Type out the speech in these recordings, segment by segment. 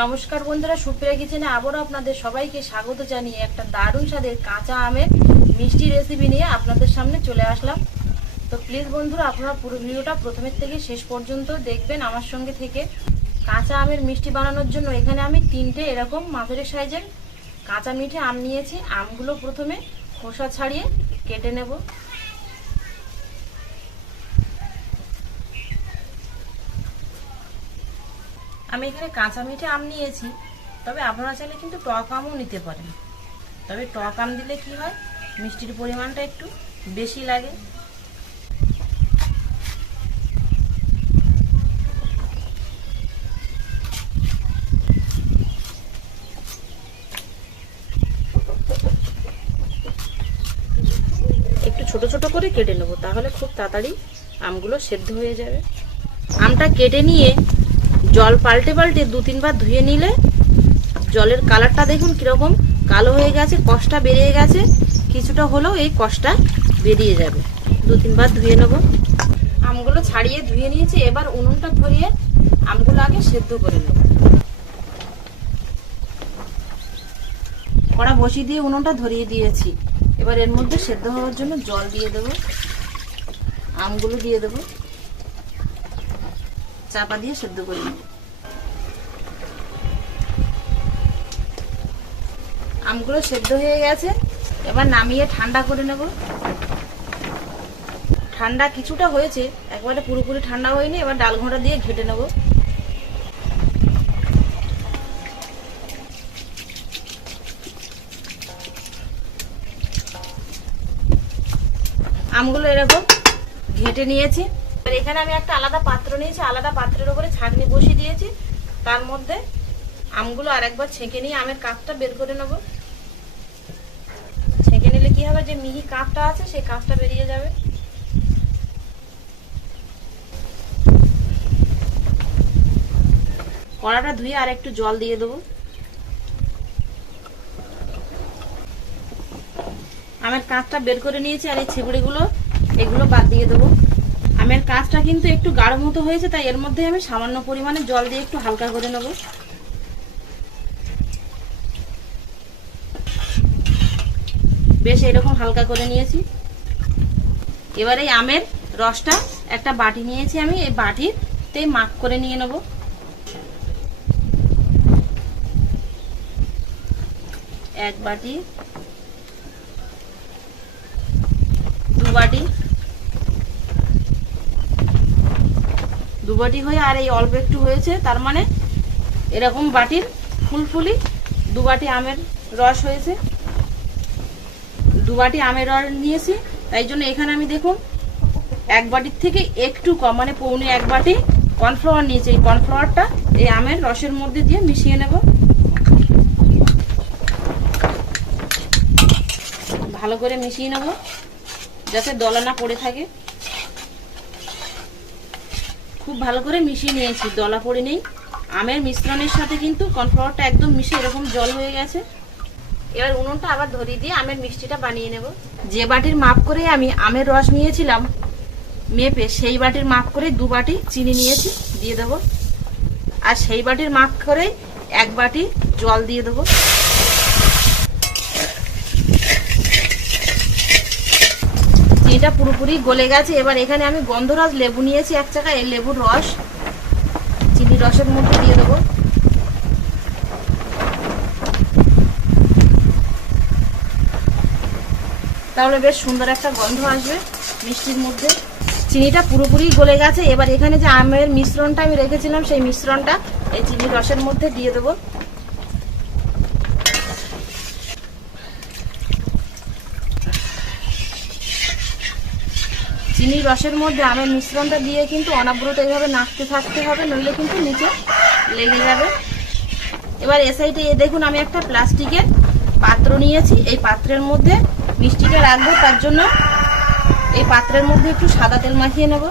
নমস্কার বন্ধুরা, সুপ্রিয়া কিচেনে আবারও আপনাদের সবাইকে স্বাগত জানিয়ে একটা দারুণ স্বাদের কাঁচা আমের মিষ্টি রেসিপি নিয়ে আপনাদের সামনে চলে আসলাম। তো প্লিজ বন্ধুরা, আপনারা পুরো ভিডিওটা প্রথমের থেকে শেষ পর্যন্ত দেখবেন আমার সঙ্গে থেকে। কাঁচা আমের মিষ্টি বানানোর জন্য এখানে আমি 3টে এরকম মাঝারি সাইজের কাঁচা মিঠে আম নিয়েছি। আমগুলো প্রথমে খোসা ছাড়িয়ে কেটে নেব। আমি এখানে কাঁচা মিঠে আম নিয়েছি, তবে আপনারা চাইলে কিন্তু টক আমও নিতে পারেন। তবে টক আম দিলে কি হয়, মিষ্টির পরিমাণটা একটু বেশি লাগে। একটু ছোট ছোট করে কেটে নেব, তাহলে খুব তাড়াতাড়ি আমগুলো সেদ্ধ হয়ে যাবে। আমটা কেটে নিয়ে জল পাল্টে পাল্টে 2-3 বার ধুয়ে নিলে জলের কালারটা দেখুন কিরকম কালো হয়ে গেছে, কষটা বেরিয়ে গেছে। কিছুটা হলেও এই কষটা বেরিয়ে যাবে। 2-3 বার ধুয়ে নেব। আমগুলো ছাড়িয়ে ধুয়ে নিয়েছি। এবার উনুনটা ধরিয়ে আমগুলো আগে সেদ্ধ করে নেব। কড়া বসিয়ে দিয়ে উনুনটা ধরিয়ে দিয়েছি। এবার এর মধ্যে সেদ্ধ হওয়ার জন্য জল দিয়ে দেব, আমগুলো দিয়ে দেব, চাপা দিয়ে সেদ্ধ করে নেব। আমগুলো সেদ্ধ হয়ে গেছে, এবার নামিয়ে ঠান্ডা করে নেব। ঠান্ডা কিছুটা হয়েছে, একবারে পুরোপুরি ঠান্ডা হয়নি। এবার ডাল ঘোঁটা দিয়ে ঘেটে নেব। আমগুলো এরকম ঘেটে নিয়েছি। এবার এখানে আমি একটা আলাদা পাত্র নিয়েছি। আলাদা পাত্রের উপরে ছাঁকনি বসিয়ে দিয়েছি। তার মধ্যে আমগুলো আরেকবার ছেঁকে নিয়ে আমের কাপটা বের করে নেব। ছেঁকে নিলে কি হবে, যে মিহি কাপটা আছে সেই কাপটা বেরিয়ে যাবে। কড়াটা ধুয়ে আর একটু জল দিয়ে দেবো। আমের কাঁচটা বের করে নিয়েছি, আর এই ছিবড়িগুলো এগুলো বাদ দিয়ে দেবো। আমের কাঁচটা কিন্তু একটু গাঢ় মতো হয়েছে, তাই এর মধ্যে আমি সামান্য পরিমাণে জল দিয়ে একটু হালকা করে নেব। বেশ এরকম হালকা করে নিয়েছি। এবার এই আমের রসটা একটা বাটি নিয়েছি আমি, এই বাটিতে মাখ করে নিয়ে নেব। এক বাটি, 2 বাটি, 2 বাটি হয়ে আর এই অল্প একটু হয়েছে, তার মানে এরকম বাটির ফুলফুলি 2 বাটি আমের রস হয়েছে। 2 বাটি আমের রস নিয়েছি, তাই জন্য এখানে আমি দেখুন 1 বাটির থেকে একটু কম, মানে পৌনে 1 বাটি কর্নফ্লাওয়ার নিয়েছি। এই কর্নফ্লাওয়ারটা এই আমের রসের মধ্যে দিয়ে মিশিয়ে নেব। ভালো করে মিশিয়ে নেব, যাতে দলা না পড়ে থাকে। খুব ভালো করে মিশিয়ে নিয়েছি, দলা পড়ে নেই। আমের মিশ্রণের সাথে কিন্তু কর্নফ্লাওয়ারটা একদম মিশে এরকম জল হয়ে গেছে। এবার উনুনটা আবার ধরিয়ে দিয়ে আমের মিষ্টিটা বানিয়ে নেব। যে বাটির মাপ করে আমি আমের রস নিয়েছিলাম মেপে, সেই বাটির মাপ করে 2 বাটি চিনি নিয়েছি, দিয়ে দেবো। আর সেই বাটির মাপ করে 1 বাটি জল দিয়ে দেবো। চিনিটা পুরোপুরি গলে গেছে। এবার এখানে আমি গন্ধরাজ লেবু নিয়েছি 1 চাকা, এই লেবুর রস চিনি রসের মধ্যে দিয়ে দেবো। তাহলে বেশ সুন্দর একটা গন্ধ আসবে মিষ্টির মধ্যে। চিনিটা পুরোপুরি গলে গেছে। এবার এখানে যে আমের মিশ্রণটা আমি রেখেছিলাম, সেই মিশ্রণটা এই চিনি রসের মধ্যে দিয়ে দেবো। চিনি রসের মধ্যে আমের মিশ্রণটা দিয়ে কিন্তু অনবরত এইভাবে নাড়তে থাকতে হবে, নইলে কিন্তু নিচে লেগে যাবে। এবার এ সাইডে দেখুন আমি একটা প্লাস্টিকের পাত্র নিয়েছি। এই পাত্রের মধ্যে মিষ্টিটা রাখবো, তার জন্য এই পাত্রের মধ্যে একটু সাদা তেল মাখিয়ে নেব।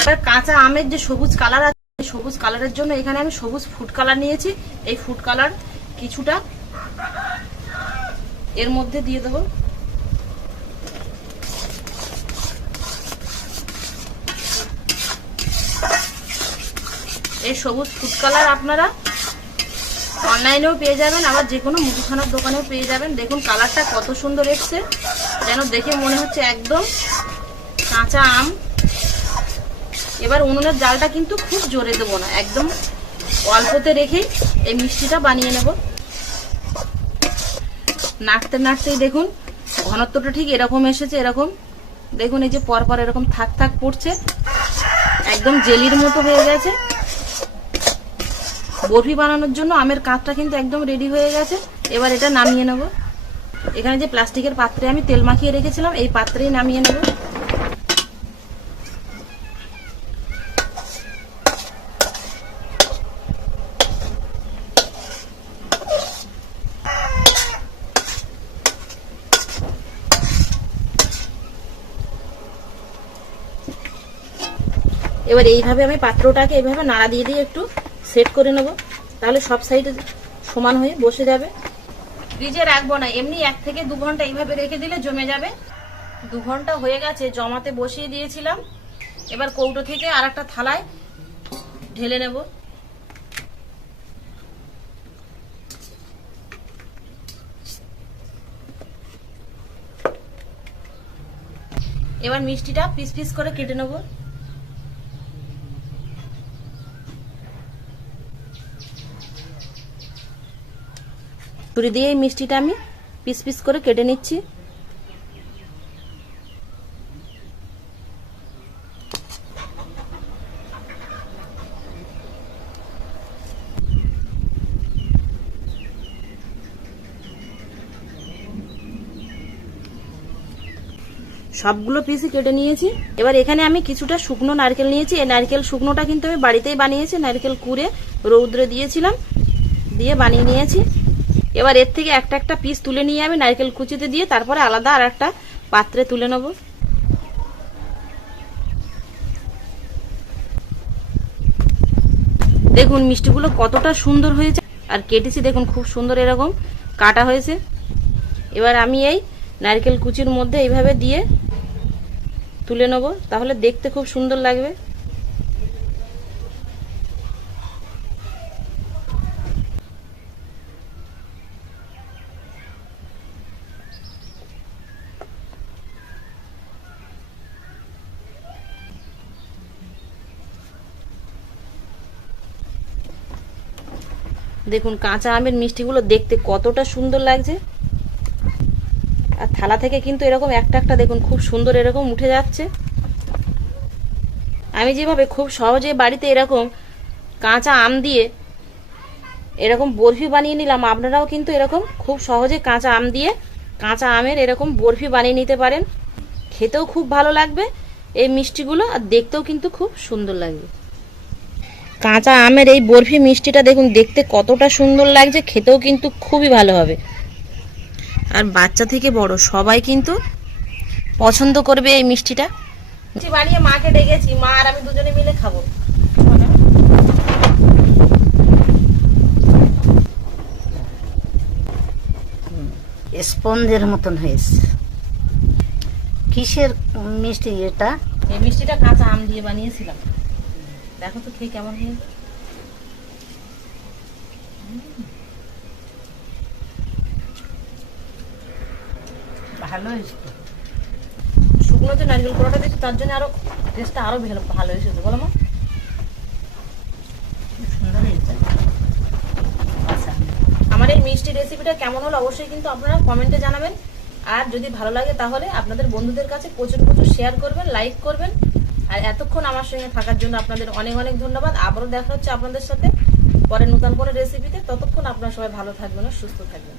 এবার কাঁচা আমের যে সবুজ কালার আছে, সবুজ কালারের জন্য এখানে আমি সবুজ ফুড কালার নিয়েছি। এই ফুড কালার কিছুটা এর মধ্যে দিয়ে দেবো। এই সবুজ ফুড কালার আপনারা অনলাইনেও পেয়ে যাবেন, আবার যে কোনো মুদিখানার দোকানেও পেয়ে যাবেন। দেখুন কালারটা কত সুন্দর এসছে, যেন দেখে মনে হচ্ছে একদম কাঁচা আম। এবার উনুনের জালটা কিন্তু খুব জোরে দেবো না, একদম অল্পতে রেখেই এই মিষ্টিটা বানিয়ে নেব। নাড়তে নাড়তেই দেখুন ঘনত্বটা ঠিক এরকম এসেছে, এরকম দেখুন এই যে পরপর এরকম থাক থাক পড়ছে, একদম জেলির মতো হয়ে গেছে। বরফি বানানোর জন্য আমের কাঠটা কিন্তু একদম রেডি হয়ে গেছে। এবার এটা নামিয়ে নেব। এখানে যে প্লাস্টিকের পাত্রে আমি তেল মাখিয়ে রেখেছিলাম, এই পাত্রেই নামিয়ে নেব। এবার এইভাবে আমি পাত্রটাকে এইভাবে নাড়া দিয়ে দিয়ে একটু সেট করে নেব, তাহলে সব সাইডে সমান হয়ে বসে যাবে। ফ্রিজে রাখবো না, এমনি 1 থেকে 2 ঘন্টা এইভাবে রেখে দিলে জমে যাবে। 2 ঘন্টা হয়ে গেছে, জমাতে বসিয়ে দিয়েছিলাম। এবার কৌটো থেকে আর একটা থালায় ঢেলে নেব। এবার মিষ্টিটা পিস পিস করে কেটে নেব। ছুরি দিয়ে এই মিষ্টিটা আমি পিস পিস করে কেটে নিচ্ছি। সবগুলো পিসই কেটে নিয়েছি। এবার এখানে আমি কিছুটা শুকনো নারকেল নিয়েছি। এই নারকেল শুকনোটা কিন্তু আমি বাড়িতেই বানিয়েছি, নারকেল কুড়ে রৌদ্রে দিয়েছিলাম, দিয়ে বানিয়ে নিয়েছি। এবার এর থেকে একটা একটা পিস তুলে নিয়ে আমি নারকেল কুচিতে দিয়ে তারপরে আলাদা আর একটা পাত্রে তুলে নেব। দেখুন মিষ্টিগুলো কতটা সুন্দর হয়েছে, আর কেটেছি দেখুন খুব সুন্দর এরকম কাটা হয়েছে। এবার আমি এই নারকেল কুচির মধ্যে এইভাবে দিয়ে তুলে নেব, তাহলে দেখতে খুব সুন্দর লাগবে। দেখুন কাঁচা আমের মিষ্টিগুলো দেখতে কতটা সুন্দর লাগছে, আর থালা থেকে কিন্তু এরকম একটা একটা দেখুন খুব সুন্দর এরকম উঠে যাচ্ছে। আমি যেভাবে খুব সহজে বাড়িতে এরকম কাঁচা আম দিয়ে এরকম বরফি বানিয়ে নিলাম, আপনারাও কিন্তু এরকম খুব সহজে কাঁচা আম দিয়ে কাঁচা আমের এরকম বরফি বানিয়ে নিতে পারেন। খেতেও খুব ভালো লাগবে এই মিষ্টিগুলো, আর দেখতেও কিন্তু খুব সুন্দর লাগবে। কাঁচা আমের এই বরফি মিষ্টিটা দেখুন দেখতে কতটা সুন্দর লাগছে, খেতেও কিন্তু খুবই ভালো হবে। আর বাচ্চা থেকে বড় সবাই কিন্তু পছন্দ করবে এই মিষ্টিটা। বানিয়ে মাকে ডেকেছি, মা আর আমি দুজনে মিলে খাবো। স্পঞ্জের মতন হয়েছে। কিসের মিষ্টি এটা? এই মিষ্টিটা কাঁচা আম দিয়ে বানিয়েছিলাম, দেখো তো খেয়ে কেমন হয়েছে। ভালো হয়েছে। শুকনোতে নারকেল কোড়াটা দিয়েছি, তার জন্য আরো টেস্টটা আরো ভালো এসেছে, বলো মা? সুন্দর হয়েছে। আচ্ছা, আমার এই মিষ্টি রেসিপিটা কেমন হলো অবশ্যই কিন্তু আপনারা কমেন্টে জানাবেন। আর যদি ভালো লাগে তাহলে আপনাদের বন্ধুদের কাছে প্রচুর প্রচুর শেয়ার করবেন, লাইক করবেন। আর এতক্ষণ আমার সঙ্গে থাকার জন্য আপনাদের অনেক অনেক ধন্যবাদ। আবারও দেখা হচ্ছে আপনাদের সাথে পরে নতুন কোনো রেসিপিতে। ততক্ষণ আপনারা সবাই ভালো থাকবেন ও সুস্থ থাকবেন।